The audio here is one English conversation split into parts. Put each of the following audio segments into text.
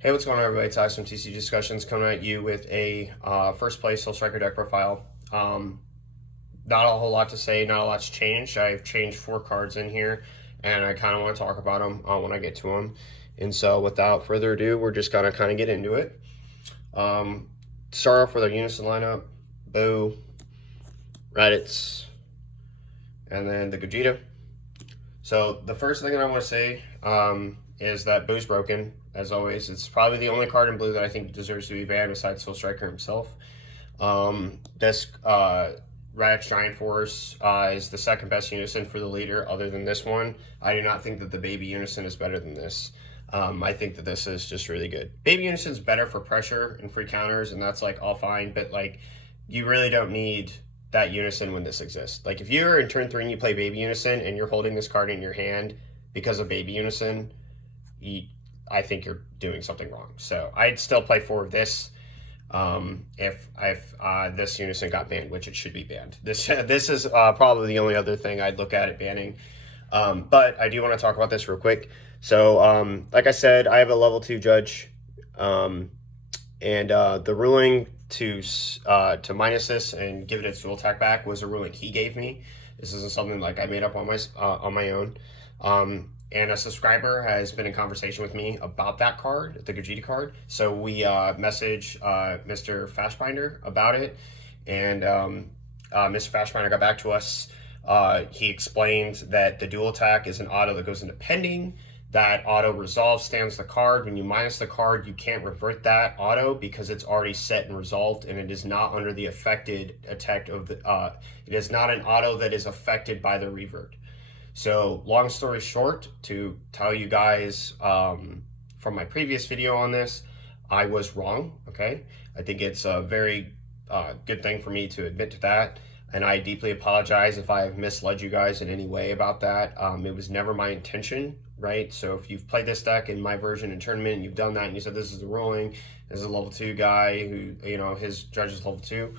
Hey, what's going on, everybody? It's Alex from TC Discussions coming at you with a first place Soul Striker deck profile. Not a whole lot to say, not a lot's changed. I've changed 4 cards in here, and I kind of want to talk about them when I get to them. And so, without further ado, we're just going to kind of get into it. Start off with our Unison lineup: Boo, Raditz, and then the Gogeta. So, the first thing that I want to say is that Boo's broken. As always, it's probably the only card in blue that I think deserves to be banned besides Soul Striker himself. This Raditz Giant Force is the second best Unison for the leader other than this one. I do not think that the Baby Unison is better than this. I think that this is just really good. Baby Unison's better for pressure and free counters, and that's like all fine, but like you really don't need that Unison when this exists. Like if you're in turn 3 and you play Baby Unison and you're holding this card in your hand because of Baby Unison, I think you're doing something wrong. So I'd still play 4 of this if this Unison got banned, which it should be banned. This is probably the only other thing I'd look at it banning. But I do want to talk about this real quick. So like I said, I have a level 2 judge, and the ruling to minus this and give it its dual attack back was a ruling he gave me. This isn't something like I made up on my own. And a subscriber has been in conversation with me about that card, the Gogeta card. So we messaged Mr. Fashbinder about it, and Mr. Fashbinder got back to us. He explained that the dual attack is an auto that goes into pending. That auto resolve stands the card. When you minus the card, you can't revert that auto because it's already set and resolved, and it is not under the affected attack of the. It is not an auto that is affected by the revert. So long story short, to tell you guys from my previous video on this, I was wrong, okay? I think it's a very good thing for me to admit to that, and I deeply apologize if I have misled you guys in any way about that. It was never my intention, right? So if you've played this deck in my version in tournament and you've done that and you said this is the ruling, this is a level 2 guy who, you know, his judge is level 2,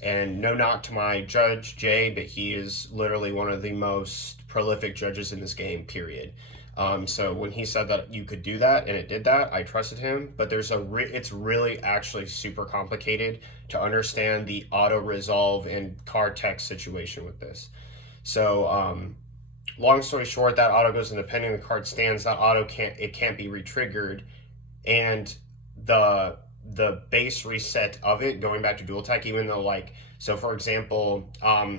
and no knock to my judge, Jay, but he is literally one of the most prolific judges in this game, period. So when he said that you could do that and it did that, I trusted him. But there's it's really actually super complicated to understand the auto resolve and card text situation with this. So long story short, that auto goes into pending. The card stands. That auto can't be retriggered, and the base reset of it going back to dual attack, even though, like, so for example,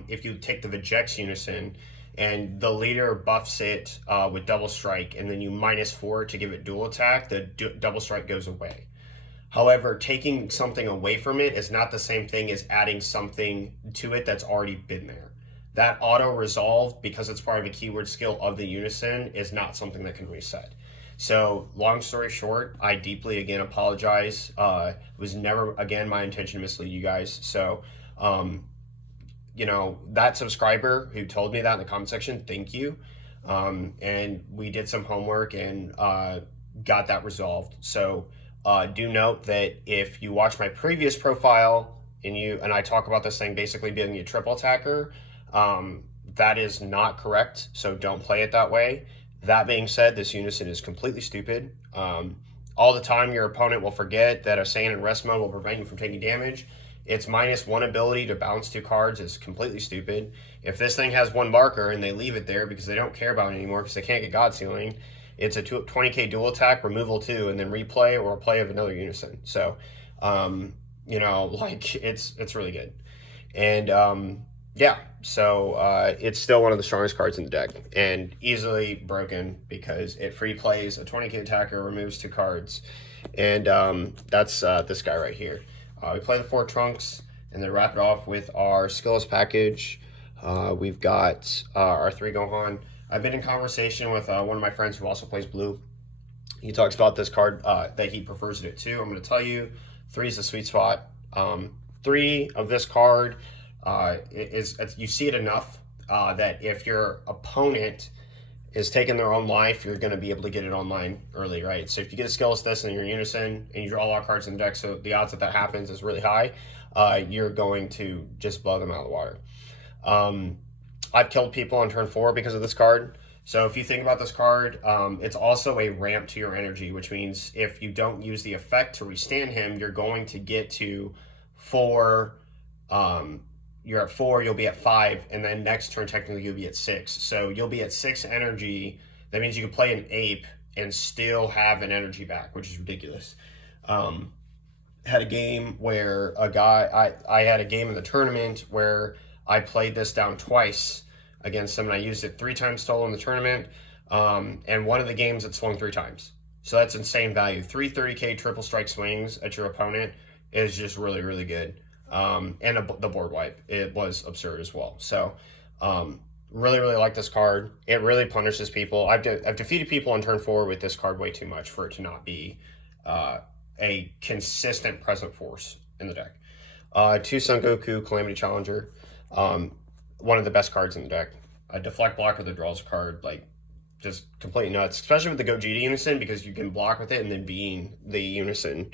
if you take the Vegex Unison and the leader buffs it with double strike and then you -4 to give it dual attack, the double strike goes away. However, taking something away from it is not the same thing as adding something to it that's already been there. That auto resolve, because it's part of a keyword skill of the Unison, is not something that can reset. So long story short, I deeply again apologize. It was never again my intention to mislead you guys. So you know, that subscriber who told me that in the comment section, thank you. And we did some homework and got that resolved. So do note that if you watch my previous profile and I talk about this thing basically being a triple attacker, that is not correct. So don't play it that way. That being said, this Unison is completely stupid. All the time, your opponent will forget that a Saiyan in rest mode will prevent you from taking damage. Its -1 ability to bounce 2 cards is completely stupid. If this thing has 1 marker and they leave it there because they don't care about it anymore because they can't get God Sealing, it's a 20k dual attack, removal 2, and then replay or play of another Unison. So, you know, like, it's really good. And yeah, so it's still one of the strongest cards in the deck and easily broken because it free plays a 20k attacker, removes 2 cards, and that's this guy right here. We play the 4 Trunks and then wrap it off with our skillless package. We've got our 3 Gohan. I've been in conversation with one of my friends who also plays blue. He talks about this card that he prefers it to. I'm going to tell you, 3 is the sweet spot. 3 of this card you see it enough that if your opponent is taking their own life, you're going to be able to get it online early, right? So if you get a skillless this and you're Unison and you draw a lot of cards in the deck, so the odds that happens is really high, you're going to just blow them out of the water. I've killed people on turn 4 because of this card. So if you think about this card, it's also a ramp to your energy, which means if you don't use the effect to restand him, you're going to get to 4. You're at 4, you'll be at 5, and then next turn technically you'll be at 6. So you'll be at 6 energy. That means you can play an ape and still have an energy back, which is ridiculous. Had a game where I had a game in the tournament where I played this down twice against them, and I used it 3 times total in the tournament. And one of the games it swung 3 times. So that's insane value. 3 30K triple strike swings at your opponent is just really, really good. And the board wipe, it was absurd as well. So really, really like this card. It really punishes people. I've defeated people on turn 4 with this card way too much for it to not be a consistent present force in the deck. 2 Son Goku Calamity Challenger. One of the best cards in the deck. A deflect blocker that draws a card, like, just completely nuts. Especially with the Gogeta Unison, because you can block with it and then being the Unison.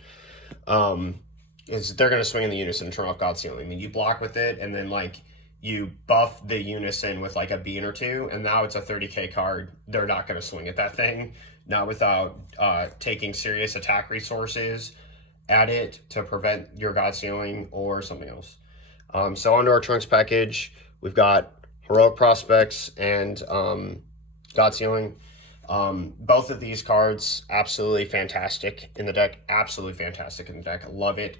Is they're going to swing in the Unison and turn off God Ceiling. I mean, you block with it, and then, like, you buff the Unison with, like, a bean or 2, and now it's a 30K card. They're not going to swing at that thing. Not without taking serious attack resources at it to prevent your God Ceiling or something else. So onto our Trunks package, we've got Heroic Prospects and God Ceiling. Both of these cards, absolutely fantastic in the deck. Absolutely fantastic in the deck. I love it.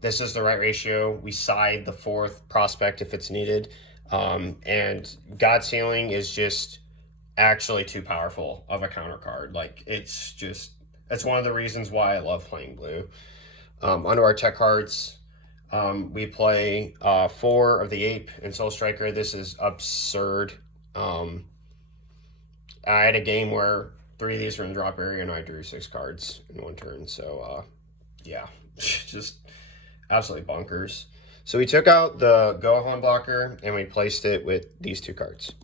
This is the right ratio. We side the 4th prospect if it's needed. And God Ceiling is just actually too powerful of a counter card. Like, it's one of the reasons why I love playing blue. Onto our tech cards. We play 4 of the Ape and Soul Striker. This is absurd. I had a game where 3 of these were in drop area and I drew 6 cards in 1 turn. So, yeah, just absolutely bonkers. So we took out the Gohan blocker and we placed it with these 2 cards.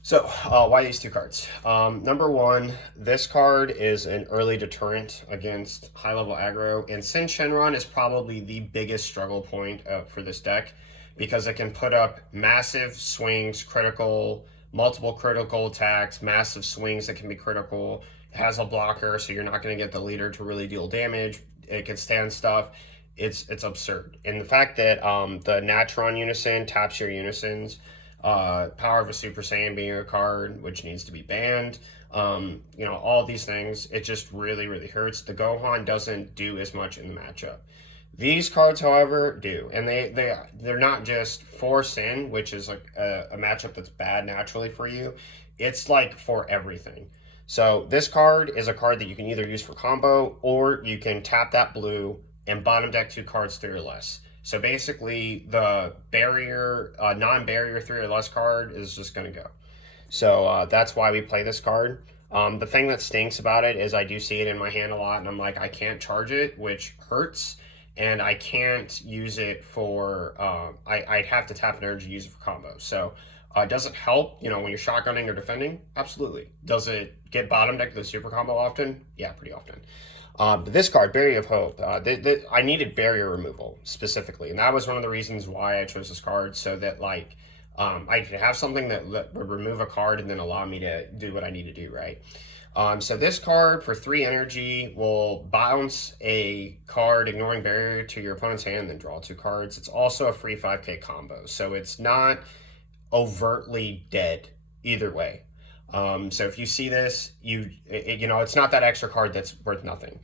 So, why these 2 cards? Number 1, this card is an early deterrent against high-level aggro, and Sin Shenron is probably the biggest struggle point for this deck, because it can put up massive swings, multiple critical attacks, massive swings that can be critical. It has a blocker, so you're not going to get the leader to really deal damage. It can stand stuff. It's absurd. And the fact that the Natron Unison taps your Unisons, Power of a Super Saiyan being a card which needs to be banned, all these things, it just really, really hurts. The Gohan doesn't do as much in the matchup. These cards, however, do, and they're not just for Sin, which is like a matchup that's bad naturally for you. It's like for everything. So this card is a card that you can either use for combo, or you can tap that blue and bottom deck 2 cards 3 or less. So basically, the barrier, non-barrier 3 or less card is just going to go. So that's why we play this card. The thing that stinks about it is I do see it in my hand a lot, and I'm like, I can't charge it, which hurts, and I can't use it for, I'd have to tap an energy to use it for combos. So does it help, when you're shotgunning or defending? Absolutely. Does it get bottom decked with a super combo often? Yeah, pretty often. But this card, Barrier of Hope, I needed barrier removal specifically, and that was one of the reasons why I chose this card, so that I could have something that would remove a card and then allow me to do what I need to do, right? So this card for 3 energy will bounce a card ignoring barrier to your opponent's hand, then draw 2 cards. It's also a free 5K combo, so it's not overtly dead either way. So if you see this, it's not that extra card that's worth nothing.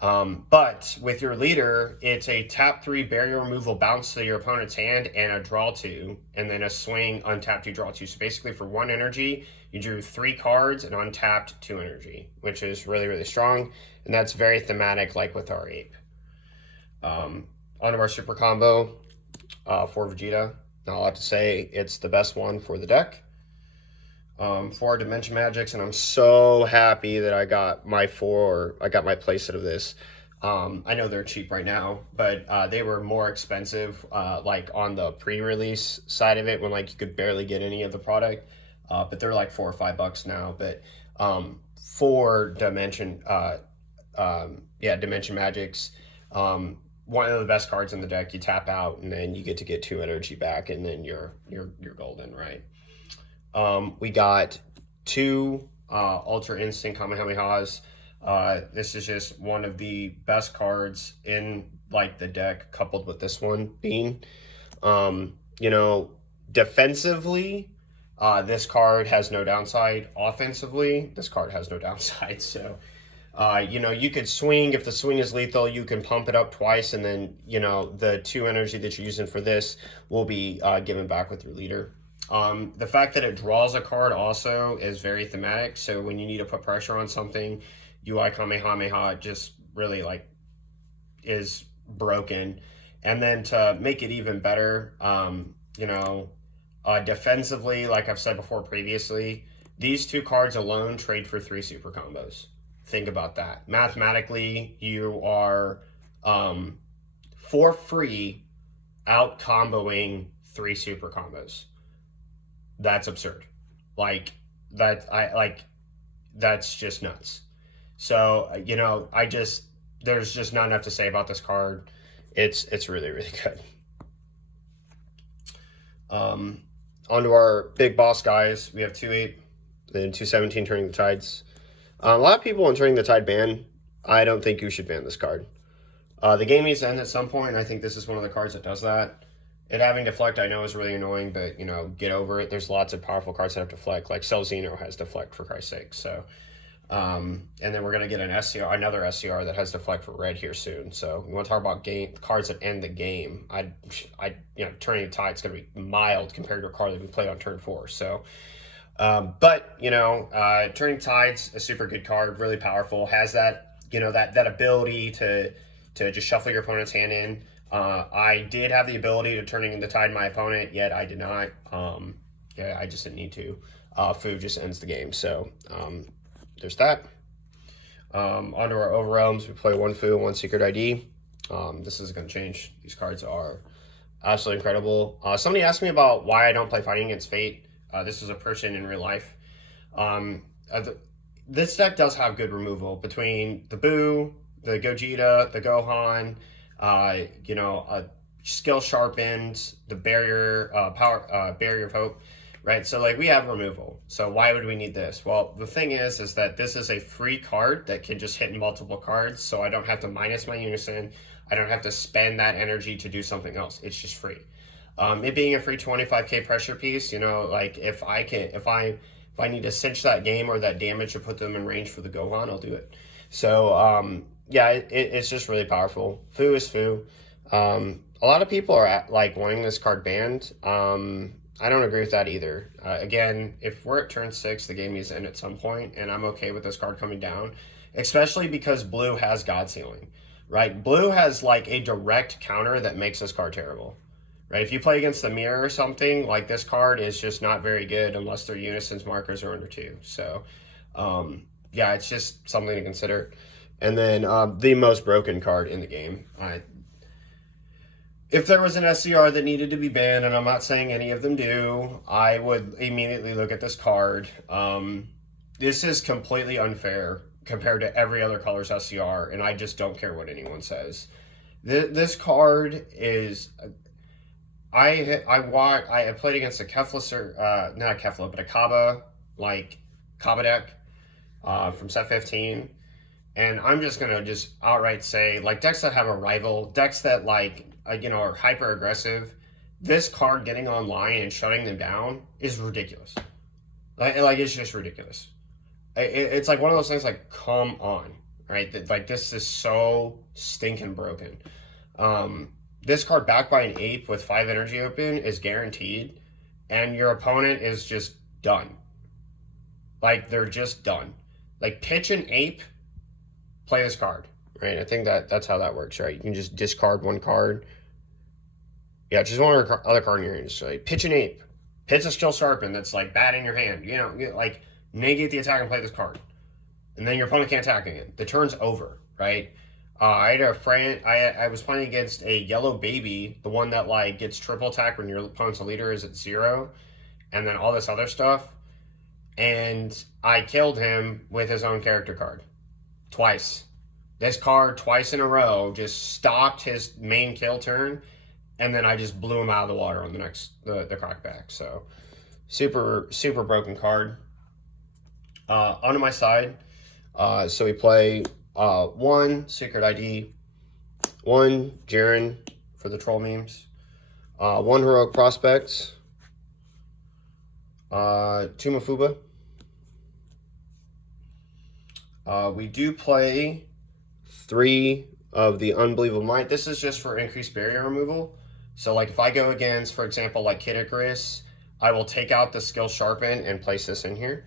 But with your leader, it's a tap 3 barrier removal bounce to your opponent's hand and a draw 2, and then a swing, untap 2, draw 2. So basically for 1 energy, you drew 3 cards and untapped 2 energy, which is really, really strong. And that's very thematic, like with our Ape. Onto our super combo for Vegeta. Not a lot to say. It's the best one for the deck. For our Dimension Magics, and I'm so happy that I got my playset of this. I know they're cheap right now, but they were more expensive like on the pre-release side of it, when you could barely get any of the product, but they're like $4 or $5 now. But for Dimension Dimension Magics, one of the best cards in the deck. You tap out and then you get to get 2 energy back, and then you're golden, right? We got two Ultra Instinct Kamehamehas. This is just one of the best cards in like the deck, coupled with this one being, you know, defensively, this card has no downside. Offensively, this card has no downside. So, you know, you could swing. If the swing is lethal, you can pump it up twice, and then, you know, the 2 energy that you're using for this will be given back with your leader. The fact that it draws a card also is very thematic. So when you need to put pressure on something, UI Kamehameha just really like is broken. And then to make it even better, you know, defensively, like I've said before previously, these 2 cards alone trade for 3 super combos. Think about that. Mathematically, you are for free out comboing 3 super combos. That's absurd. Like that's just nuts. So, you know, there's just not enough to say about this card. It's really, really good. Onto our big boss guys. We have 2-8 and 2-17 Turning the Tides. A lot of people in Turning the Tide ban. I don't think you should ban this card. The game needs to end at some point, and I think this is one of the cards that does that. It having Deflect, I know, is really annoying, but, you know, get over it. There's lots of powerful cards that have Deflect, like Celzino has Deflect, for Christ's sake. So, and then we're going to get an SCR, another SCR that has Deflect for red here soon. So, we want to talk about cards that end the game. You know, Turning the Tide is going to be mild compared to a card that we played on turn 4. So, but, you know, Turning Tide's a super good card, really powerful, has that, you know, that ability to just shuffle your opponent's hand in. I did have the ability to Turning the Tide my opponent, yet I did not. Yeah, I just didn't need to. Fu just ends the game, so there's that. Onto our Overwhelms, we play 1 Fu, 1 Secret ID. This is going to change. These cards are absolutely incredible. Somebody asked me about why I don't play Fighting Against Fate. This is a person in real life. This deck does have good removal between the Boo, the Gogeta, the Gohan, you know, Skill Sharpened, the Barrier, Barrier of Hope, right? So, like, we have removal. So why would we need this? Well, the thing is that this is a free card that can just hit multiple cards, so I don't have to minus my Unison. I don't have to spend that energy to do something else. It's just free. It being a free 25k pressure piece, you know, like, if I need to cinch that game or that damage to put them in range for the Gohan, I'll do it. So, yeah, it's just really powerful. Fu is Fu. A lot of people are like wanting this card banned. I don't agree with that either. Again, if we're at turn 6, the game needs to end at some point, and I'm okay with this card coming down, especially because Blue has God Sealing, right? Blue has like a direct counter that makes this card terrible, right? If you play against the Mirror or something, like, this card is just not very good unless their Unison's markers are under 2. So, yeah, it's just something to consider. And then the most broken card in the game. If there was an SCR that needed to be banned, and I'm not saying any of them do, I would immediately look at this card. This is completely unfair compared to every other color's SCR, and I just don't care what anyone says. This card is... I played against a Kefla, not a Kefla, but a Kaba, like, Kaba deck from set 15. And I'm just going to just outright say, like, decks that have a rival, decks that, like, you know, are hyper aggressive, this card getting online and shutting them down is ridiculous. Like it's just ridiculous. It's like one of those things, like, come on, right? Like, this is so stinking broken. This card backed by an Ape with 5 energy open is guaranteed, and your opponent is just done. Like, they're just done. Like, pitch an Ape, play this card, right? I think that's how that works, right? You can just discard 1 card. Yeah, just one other card in your hand. So, like, pitch an Ape, pitch a Skill Sharpen that's, like, bad in your hand. You know, like, negate the attack and play this card. And then your opponent can't attack again. The turn's over, right? I had a friend, I was playing against a Yellow Baby, the one that, like, gets triple attack when your opponent's leader is at 0, and then all this other stuff. And I killed him with his own character card. Twice. This card, twice in a row, just stopped his main kill turn, and then I just blew him out of the water on the next, the crackback. So Super broken card. Onto my side, so we play 1 Secret ID, 1 Jiren for the troll memes, 1 Heroic Prospects, 2 Mafuba. We do play 3 of the Unbelievable Might. This is just for increased barrier removal. So like if I go against, for example, like Kid Icarus, I will take out the Skill Sharpen and place this in here.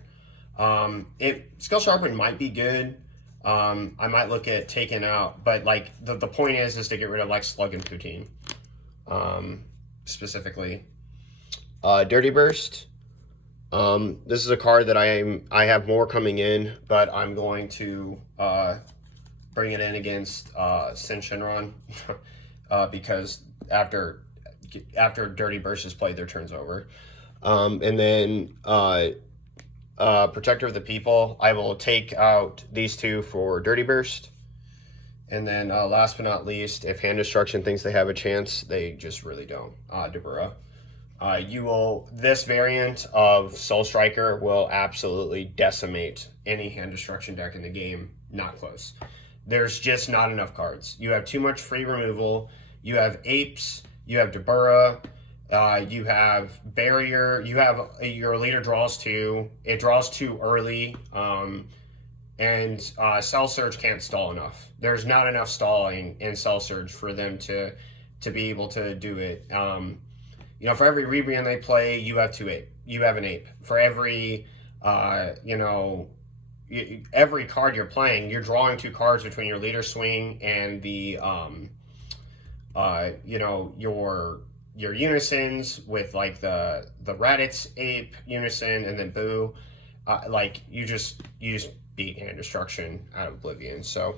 Skill Sharpen might be good. I might look at taking out, but like the point is to get rid of like Slug and Poutine. Specifically. Dirty Burst. This is a card that I have more coming in, but I'm going to bring it in against Sin Shenron because after Dirty Burst is played, their turn's over. And then Protector of the People, I will take out these 2 for Dirty Burst. And then last but not least, if Hand Destruction thinks they have a chance, they just really don't. Dabura. This variant of Soul Striker will absolutely decimate any Hand Destruction deck in the game. Not close. There's just not enough cards. You have too much free removal. You have Apes. You have Dabura. You have Barrier. You have your leader draws 2. It draws 2 early. And Cell Surge can't stall enough. There's not enough stalling in Cell Surge for them to be able to do it. You know, for every rebrand they play, you have 2 ape. You have an ape. For every, every card you're playing, you're drawing 2 cards between your leader swing and the, your unisons with like the Raditz ape unison and then Boo. Like you just beat Hand Destruction out of Oblivion. So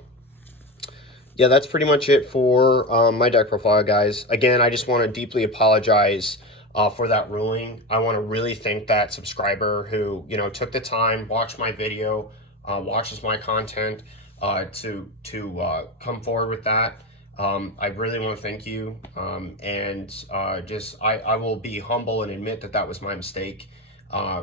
yeah, that's pretty much it for my deck profile, guys. Again, I just want to deeply apologize for that ruling. I want to really thank that subscriber who, took the time, watched my video, watches my content to come forward with that. I really want to thank you. I will be humble and admit that was my mistake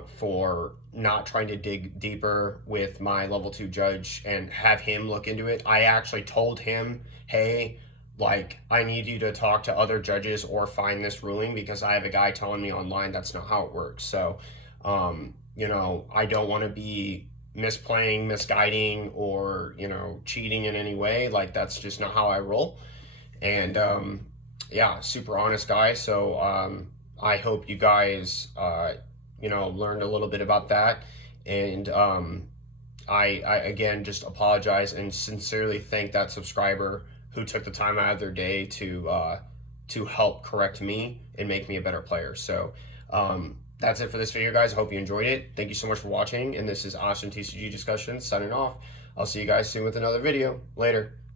for not trying to dig deeper with my level 2 judge and have him look into it. I actually told him, hey, like, I need you to talk to other judges or find this ruling because I have a guy telling me online that's not how it works. So, I don't want to be misplaying, misguiding, or, cheating in any way. Like, that's just not how I roll. And, yeah, super honest guy. So, I hope you guys, learned a little bit about that. And, I again just apologize and sincerely thank that subscriber who took the time out of their day to help correct me and make me a better player. So that's it for this video, guys. I hope you enjoyed it. Thank you so much for watching. And this is Awesome TCG Discussions signing off. I'll see you guys soon with another video. Later.